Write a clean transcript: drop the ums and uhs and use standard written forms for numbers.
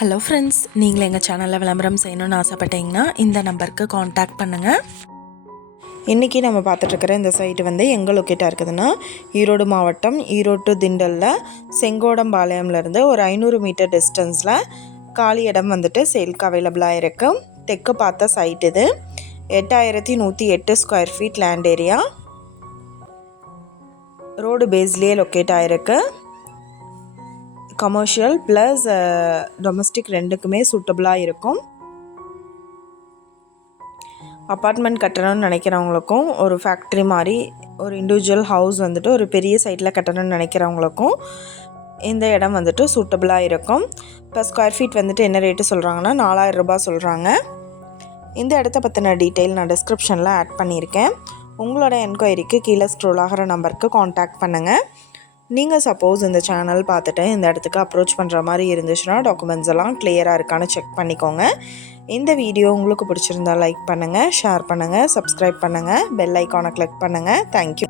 Hello friends, நீங்கள் எங்கள் சேனலில் விளம்பரம் செய்யணும்னு ஆசைப்பட்டீங்கன்னா இந்த நம்பருக்கு காண்டாக்ட் பண்ணுங்கள். இன்றைக்கி நம்ம பார்த்துட்ருக்கிற இந்த சைட்டு எங்கே லொக்கேட்டாக இருக்குதுன்னா, ஈரோடு மாவட்டம் ஈரோடு திண்டலில் செங்கோடம்பாளையம்லேருந்து ஒரு 500 மீட்டர் டிஸ்டன்ஸில் காலி இடம் சேல்க்கு அவைலபிளாக இருக்குது. தெற்கு பார்த்த சைட் இது. 8108 square feet land area. Road பேஸ்லேயே லொக்கேட் ஆகிருக்கு. கமர்ஷியல் ப்ளஸ் டொமஸ்டிக் ரெண்டுக்குமே சூட்டபுளாக இருக்கும். அப்பார்ட்மெண்ட் கட்டணும்னு நினைக்கிறவங்களுக்கும், ஒரு ஃபேக்ட்ரி மாதிரி ஒரு இண்டிவிஜுவல் ஹவுஸ் ஒரு பெரிய சைட்டில் கட்டணும்னு நினைக்கிறவங்களுக்கும் இந்த இடம் சூட்டபுளாக இருக்கும். இப்போ ஸ்கொயர் ஃபீட் என்ன ரேட்டு சொல்கிறாங்கன்னா 4000 ரூபாய் சொல்கிறாங்க. இந்த இடத்த பற்றின டீட்டெயில் நான் டிஸ்கிரிப்ஷனில் ஆட் பண்ணியிருக்கேன். உங்களோட என்கொயரிக்கு கீழே ஸ்க்ரோல் ஆகிற நம்பருக்கு காண்டாக்ட் பண்ணுங்கள். நீங்கள் சப்போஸ் இந்த சேனல் பார்த்துட்டு இந்த இடத்துக்கு அப்ரோச் பண்ணுற மாதிரி இருந்துச்சுன்னா டாக்குமெண்ட்ஸ் எல்லாம் கிளியராக இருக்கான்னு செக் பண்ணிக்கோங்க. இந்த வீடியோ உங்களுக்கு பிடிச்சிருந்தா லைக் பண்ணுங்கள், ஷேர் பண்ணுங்கள், சப்ஸ்கிரைப் பண்ணுங்கள், பெல் ஐக்கானை கிளிக் பண்ணுங்கள். தேங்க்யூ.